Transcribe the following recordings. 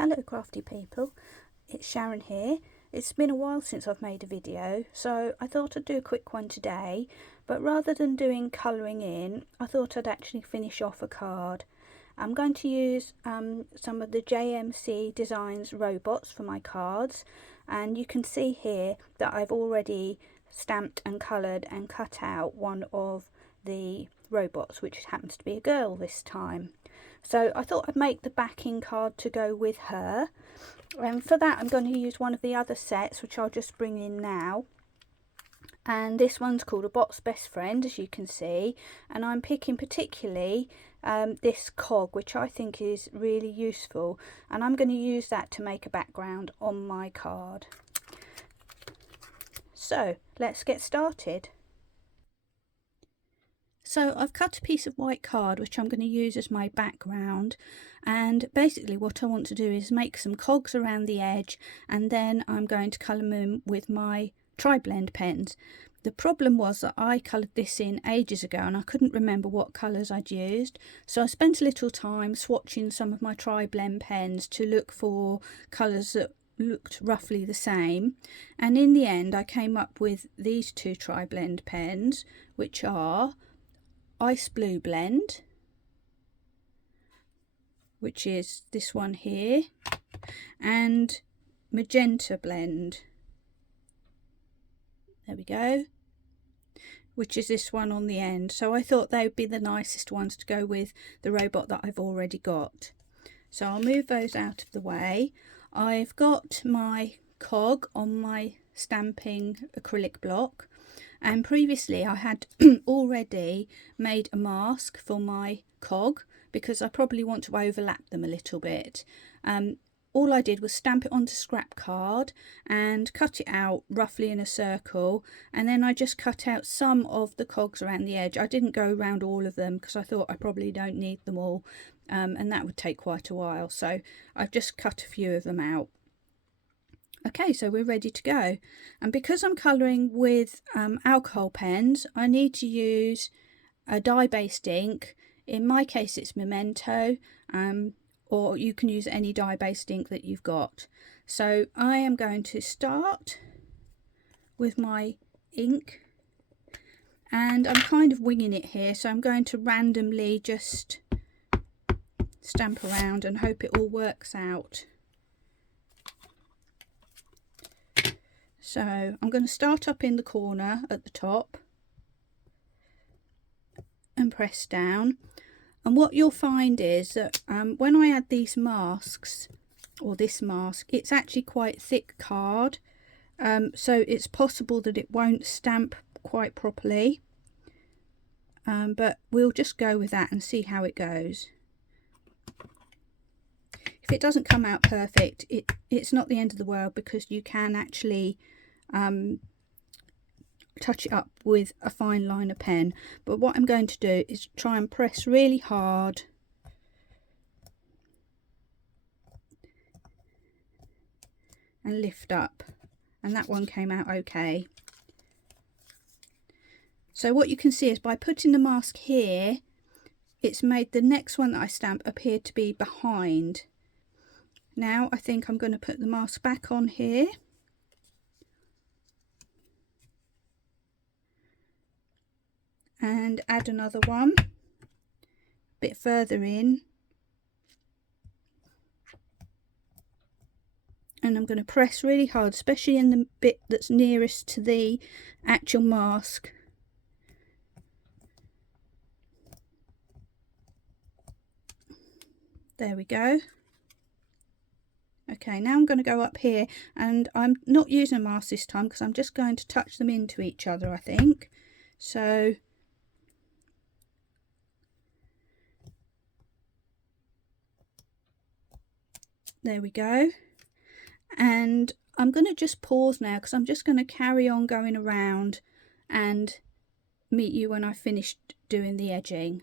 Hello crafty people, it's Sharon here. It's been a while since I've made a video, so I thought I'd do a quick one today, but rather than doing colouring in, I thought I'd actually finish off a card. I'm going to use some of the JMC Designs robots for my cards, and you can see here that I've already stamped and coloured and cut out one of the robots, which happens to be a girl this time. So I thought I'd make the backing card to go with her, and for that I'm going to use one of the other sets, which I'll just bring in now. And this one's called A Bot's Best Friend, as you can see, and I'm picking particularly this cog, which I think is really useful, and I'm going to use that to make a background on my card. So let's get started. So I've cut a piece of white card which I'm going to use as my background, and basically what I want to do is make some cogs around the edge, and then I'm going to colour them with my tri-blend pens. The problem was that I coloured this in ages ago and I couldn't remember what colours I'd used, so I spent a little time swatching some of my tri-blend pens to look for colours that looked roughly the same, and in the end I came up with these two tri-blend pens, which are Ice Blue Blend, which is this one here, and Magenta Blend, there we go, which is this one on the end. So I thought they would be the nicest ones to go with the robot that I've already got. So I'll move those out of the way. I've got my cog on my stamping acrylic block, and previously I had already made a mask for my cog because I probably want to overlap them a little bit. All I did was stamp it onto scrap card and cut it out roughly in a circle, and then I just cut out some of the cogs around the edge. I didn't go around all of them because I thought I probably don't need them all, and that would take quite a while, so I've just cut a few of them out. Okay, so we're ready to go, and because I'm colouring with alcohol pens, I need to use a dye-based ink. In my case it's Memento, or you can use any dye-based ink that you've got. So I am going to start with my ink, and I'm kind of winging it here, so I'm going to randomly just stamp around and hope it all works out. So I'm going to start up in the corner at the top and press down. And what you'll find is that when I add these masks, or this mask, it's actually quite thick card, so it's possible that it won't stamp quite properly, but we'll just go with that and see how it goes. If it doesn't come out perfect, it's not the end of the world, because you can actually touch it up with a fine liner pen. But what I'm going to do is try and press really hard and lift up, and that one came out okay. So what you can see is by putting the mask here, it's made the next one that I stamp appear to be behind. Now I think I'm going to put the mask back on here, and add another one a bit further in, and I'm going to press really hard, especially in the bit that's nearest to the actual mask. There we go. Okay, now I'm going to go up here, and I'm not using a mask this time because I'm just going to touch them into each other, I think. So there we go, and I'm going to just pause now because I'm just going to carry on going around and meet you when I've finished doing the edging.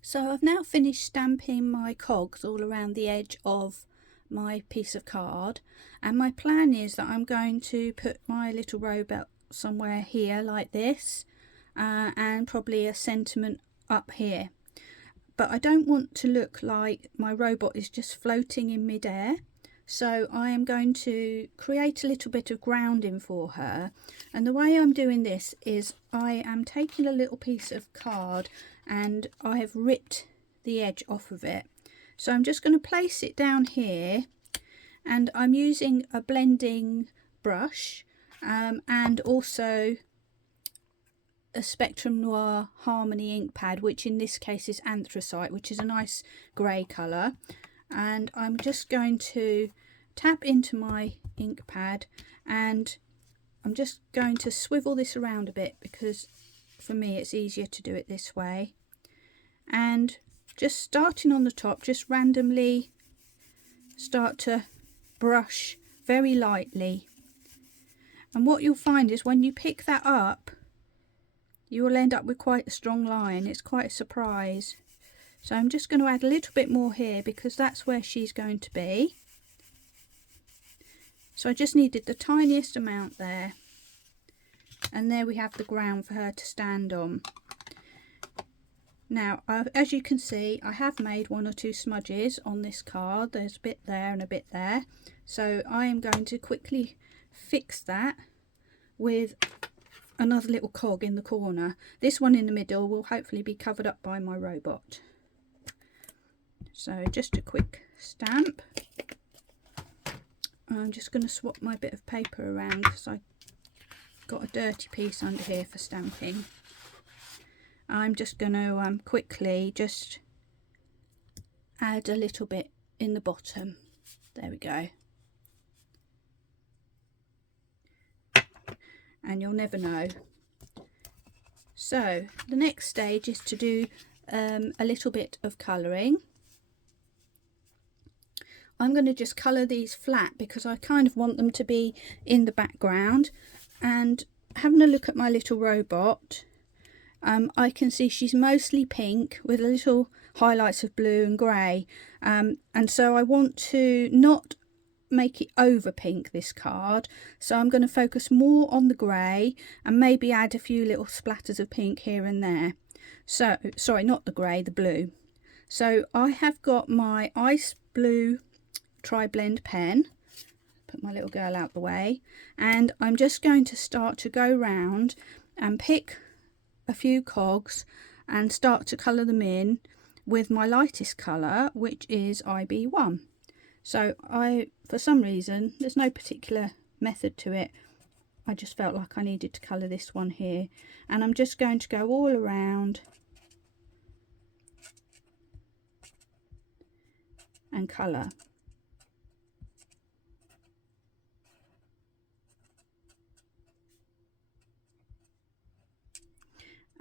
So I've now finished stamping my cogs all around the edge of my piece of card, and my plan is that I'm going to put my little robot somewhere here like this, and probably a sentiment up here. but I don't want to look like my robot is just floating in midair. So I am going to create a little bit of grounding for her, and the way I'm doing this is I am taking a little piece of card and I have ripped the edge off of it. So I'm just going to place it down here, and I'm using a blending brush and also a Spectrum Noir Harmony ink pad, which in this case is anthracite, which is a nice grey colour. And I'm just going to tap into my ink pad, and I'm just going to swivel this around a bit because for me it's easier to do it this way. And just starting on the top, just randomly start to brush very lightly. And what you'll find is when you pick that up, you will end up with quite a strong line. It's quite a surprise. So I'm just going to add a little bit more here because that's where she's going to be. So I just needed the tiniest amount there. And there we have the ground for her to stand on. Now, as you can see, I have made 1 or 2 smudges on this card. There's a bit there and a bit there. So I am going to quickly fix that with another little cog in the corner. This one in the middle will hopefully be covered up by my robot. So just a quick stamp. I'm just going to swap my bit of paper around because I've got a dirty piece under here for stamping. I'm just going to quickly just add a little bit in the bottom. There we go. And you'll never know. So the next stage is to do a little bit of colouring. I'm going to just colour these flat because I kind of want them to be in the background. And having a look at my little robot, I can see she's mostly pink with a little highlights of blue and grey. And so I want to not make it over pink, this card. So I'm going to focus more on the grey and maybe add a few little splatters of pink here and there. So, sorry, not the grey, the blue. So I have got my ice blue tri-blend pen. Put my little girl out the way, and I'm just going to start to go round and pick a few cogs and start to colour them in with my lightest colour, which is IB1. So for some reason, there's no particular method to it, I just felt like I needed to colour this one here, and I'm just going to go all around and colour.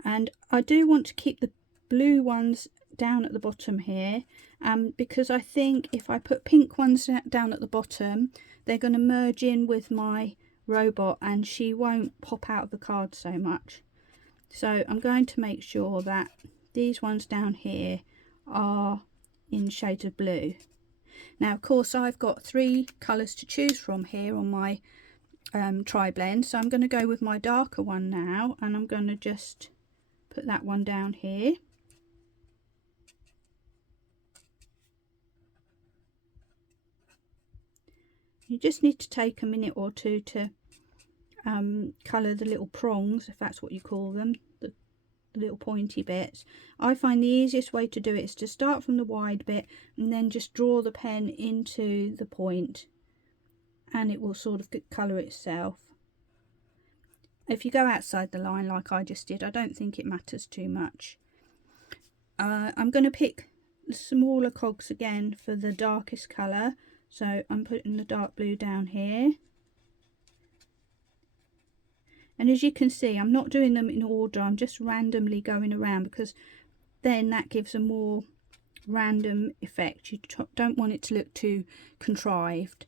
And I do want to keep the blue ones down at the bottom here, because I think if I put pink ones down at the bottom, they're going to merge in with my robot and she won't pop out of the card so much. So I'm going to make sure that these ones down here are in shades of blue. Now, of course, I've got 3 colours to choose from here on my tri-blend, so I'm going to go with my darker one now, and I'm going to just put that one down here. You just need to take a minute or two to colour the little prongs, if that's what you call them, the little pointy bits. I find the easiest way to do it is to start from the wide bit and then just draw the pen into the point, and it will sort of colour itself. If you go outside the line like I just did, I don't think it matters too much. I'm going to pick the smaller cogs again for the darkest colour, so I'm putting the dark blue down here. And as you can see, I'm not doing them in order, I'm just randomly going around, because then that gives a more random effect. You don't want it to look too contrived.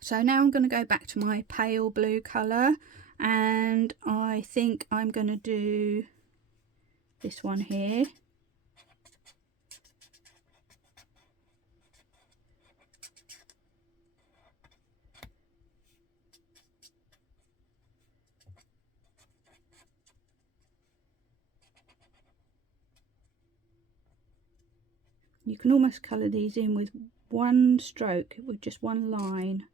So now I'm going to go back to my pale blue colour, and I think I'm going to do this one here. You can almost colour these in with one stroke, with just one line.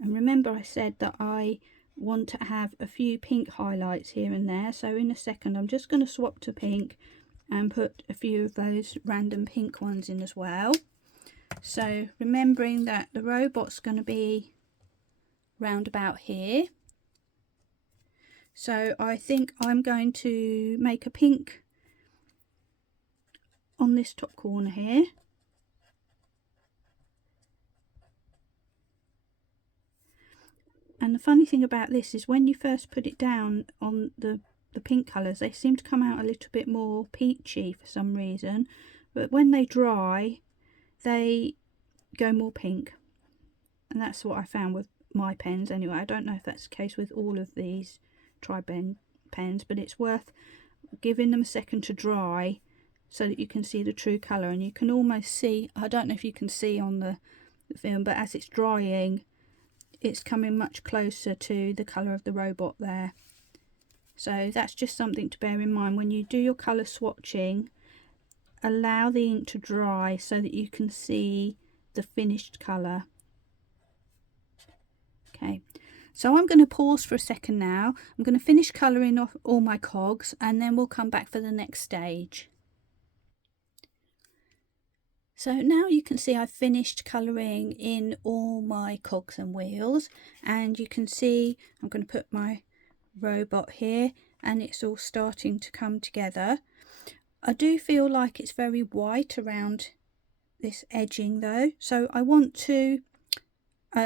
And remember, I said that I want to have a few pink highlights here and there, so in a second I'm just going to swap to pink and put a few of those random pink ones in as well. So remembering that the robot's going to be round about here, so I think I'm going to make a pink on this top corner here. And the funny thing about this is when you first put it down on the pink colours, they seem to come out a little bit more peachy for some reason, but when they dry they go more pink, and that's what I found with my pens anyway. I don't know if that's the case with all of these tri-bend pens, but it's worth giving them a second to dry so that you can see the true colour. And you can almost see, I don't know if you can see on the film, but as it's drying it's coming much closer to the colour of the robot there. So that's just something to bear in mind when you do your colour swatching. Allow the ink to dry so that you can see the finished colour. Okay, so I'm going to pause for a second now. I'm going to finish colouring off all my cogs and then we'll come back for the next stage. So now you can see I've finished colouring in all my cogs and wheels, and you can see I'm going to put my robot here and it's all starting to come together. I do feel like it's very white around this edging though, so I want to,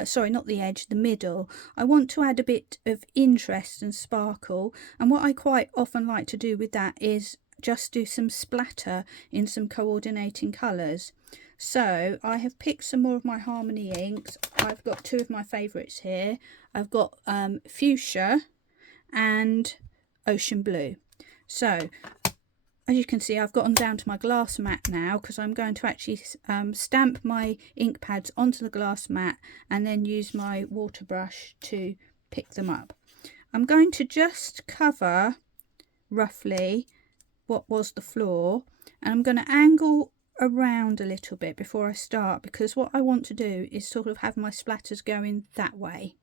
sorry, not the edge, the middle. I want to add a bit of interest and sparkle, and what I quite often like to do with that is just do some splatter in some coordinating colours. So I have picked some more of my Harmony inks. I've got two of my favourites here. I've got Fuchsia and Ocean Blue. So as you can see, I've gotten down to my glass mat now because I'm going to actually stamp my ink pads onto the glass mat and then use my water brush to pick them up. I'm going to just cover roughly what was the floor, and I'm going to angle around a little bit before I start, because what I want to do is sort of have my splatters going that way.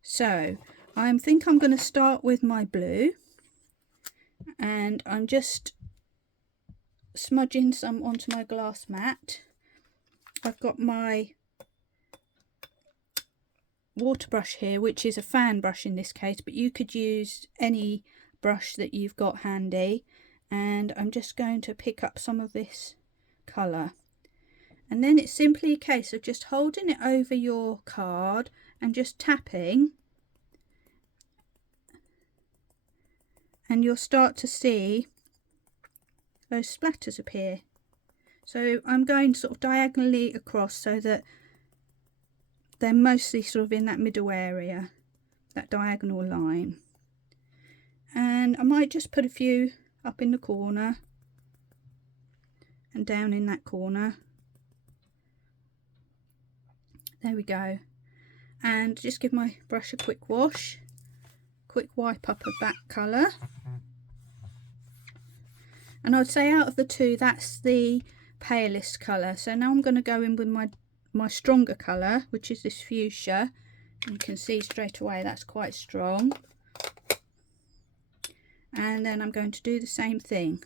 So I think I'm going to start with my blue, and I'm just smudging some onto my glass mat. I've got my water brush here, which is a fan brush in this case, but you could use any brush that you've got handy, and I'm just going to pick up some of this colour, and then it's simply a case of just holding it over your card and just tapping, and you'll start to see those splatters appear. So I'm going sort of diagonally across so that they're mostly sort of in that middle area, that diagonal line. And I might just put a few up in the corner and down in that corner. There we go. And just give my brush a quick wash, quick wipe up of that colour. And I'd say out of the two, that's the palest colour. So now I'm going to go in with my stronger colour, which is this fuchsia. You can see straight away that's quite strong. And then I'm going to do the same thing.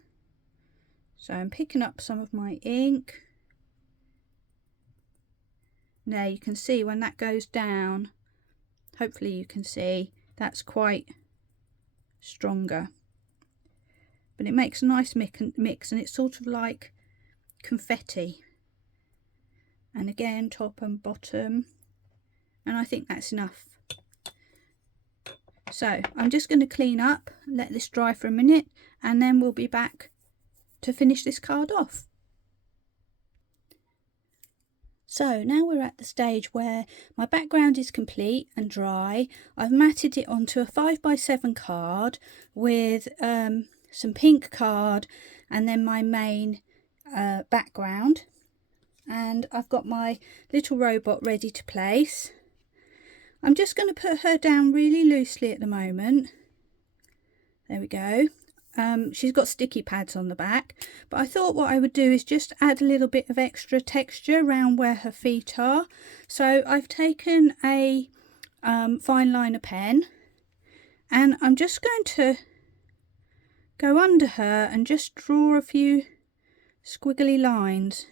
So I'm picking up some of my ink. Now you can see when that goes down, hopefully you can see that's quite stronger. But it makes a nice mix, and it's sort of like confetti. And again, top and bottom. And I think that's enough. So I'm just going to clean up, let this dry for a minute, and then we'll be back to finish this card off. So now we're at the stage where my background is complete and dry. I've matted it onto a 5x7 card with some pink card and then my main background. and I've got my little robot ready to place. I'm just going to put her down really loosely at the moment. There we go. She's got sticky pads on the back, but I thought what I would do is just add a little bit of extra texture around where her feet are. So I've taken a fine liner pen, and I'm just going to go under her and just draw a few squiggly lines,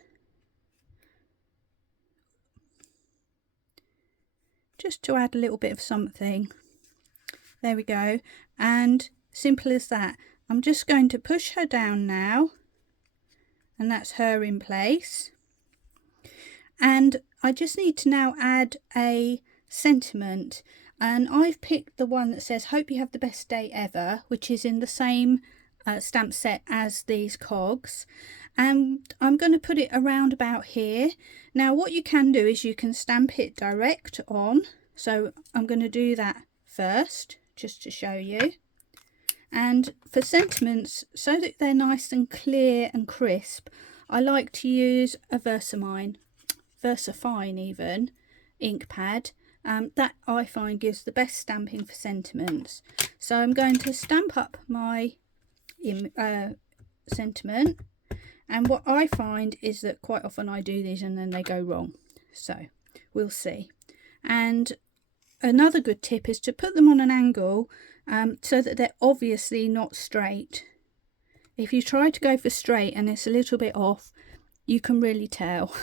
just to add a little bit of something. There we go, and simple as that. I'm just going to push her down now, and that's her in place. And I just need to now add a sentiment, and I've picked the one that says "Hope you have the best day ever," which is in the same stamp set as these cogs, and I'm going to put it around about here. Now what you can do is you can stamp it direct on, so I'm going to do that first just to show you. And for sentiments, so that they're nice and clear and crisp, I like to use a Versafine even, ink pad. That I find gives the best stamping for sentiments. So I'm going to stamp up my sentiment, and what I find is that quite often I do these and then they go wrong, so we'll see. And another good tip is to put them on an angle so that they're obviously not straight. If you try to go for straight and it's a little bit off, you can really tell.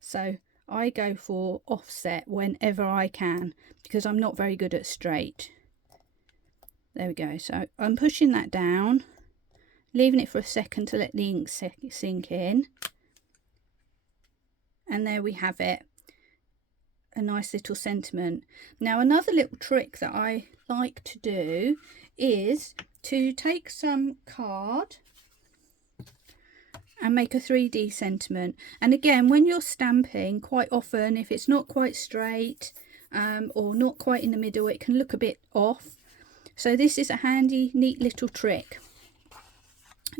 So I go for offset whenever I can, because I'm not very good at straight. There we go. So I'm pushing that down, leaving it for a second to let the ink sink in, and there we have it, a nice little sentiment. Now another little trick that I like to do is to take some card and make a 3D sentiment. And again, when you're stamping, quite often if it's not quite straight or not quite in the middle, it can look a bit off. So this is a handy, neat little trick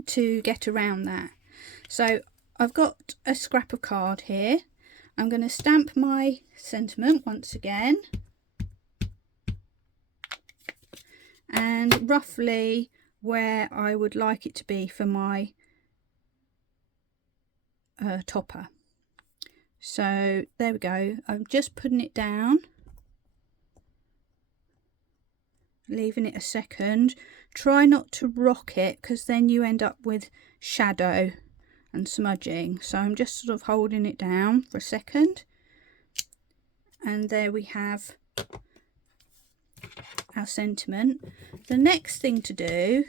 to get around that. So I've got a scrap of card here. I'm going to stamp my sentiment once again, and roughly where I would like it to be for my topper. So there we go. I'm just putting it down, leaving it a second. Try not to rock it, because then you end up with shadow and smudging. So I'm just sort of holding it down for a second, and there we have our sentiment. The next thing to do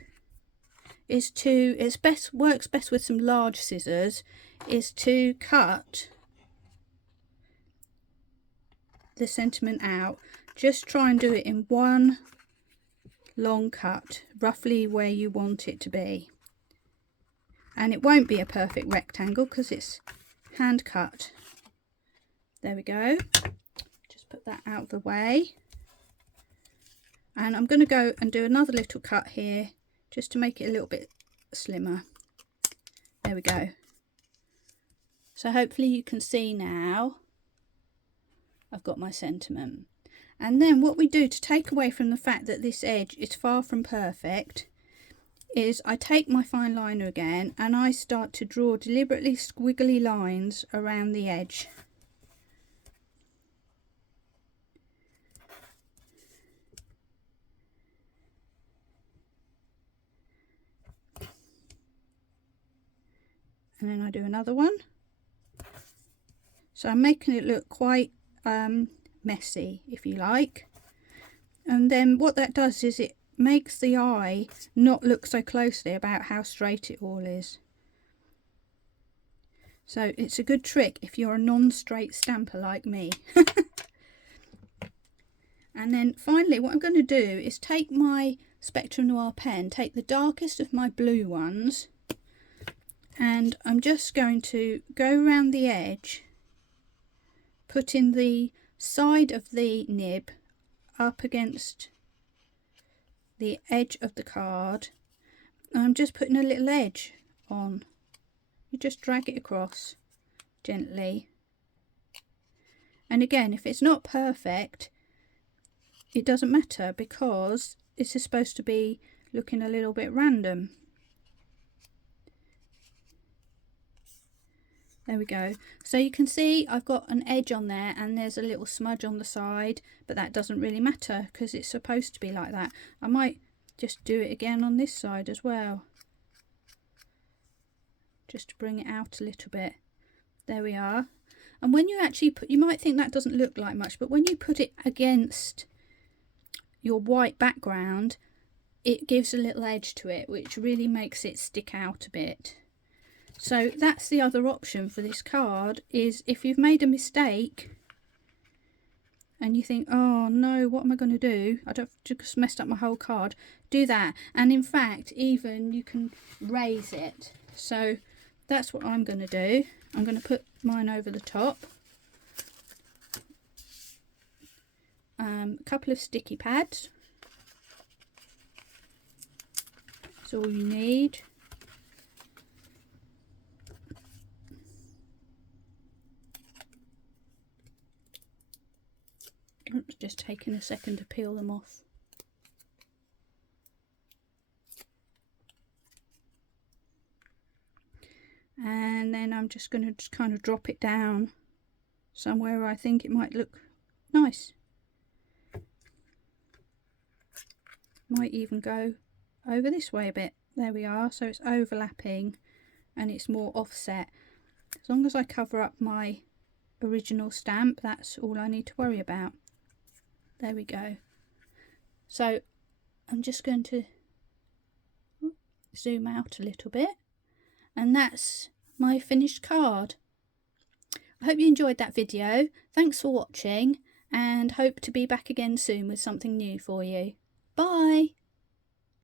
is works best with some large scissors, is to cut the sentiment out. Just try and do it in one long cut, roughly where you want it to be. And it won't be a perfect rectangle because it's hand cut. There we go. Just put that out of the way. And I'm going to go and do another little cut here just to make it a little bit slimmer. There we go. So hopefully you can see now I've got my sentiment. And then what we do to take away from the fact that this edge is far from perfect is I take my fine liner again and I start to draw deliberately squiggly lines around the edge. And then I do another one. So I'm making it look quite messy, if you like. And then what that does is it makes the eye not look so closely about how straight it all is. So it's a good trick if you're a non-straight stamper like me. And then finally what I'm going to do is take my Spectrum Noir pen, take the darkest of my blue ones, and I'm just going to go around the edge, putting the side of the nib up against the edge of the card. I'm just putting a little edge on. You just drag it across gently. And again, if it's not perfect, it doesn't matter, because this is supposed to be looking a little bit random. There we go. So you can see I've got an edge on there and there's a little smudge on the side, but that doesn't really matter because it's supposed to be like that. I might just do it again on this side as well, just to bring it out a little bit. There we are. And when you actually put, you might think that doesn't look like much, but when you put it against your white background, it gives a little edge to it, which really makes it stick out a bit. So that's the other option for this card, is if you've made a mistake and you think, oh no, what am I going to do? I just messed up my whole card. Do that. And in fact, even you can raise it. So that's what I'm going to do. I'm going to put mine over the top. A couple of sticky pads. That's all you need. It's just taking a second to peel them off. And then I'm just going to just kind of drop it down somewhere where I think it might look nice. Might even go over this way a bit. There we are. So it's overlapping and it's more offset. As long as I cover up my original stamp, that's all I need to worry about. There we go. So I'm just going to zoom out a little bit, and that's my finished card. I hope you enjoyed that video. Thanks for watching, and hope to be back again soon with something new for you. Bye!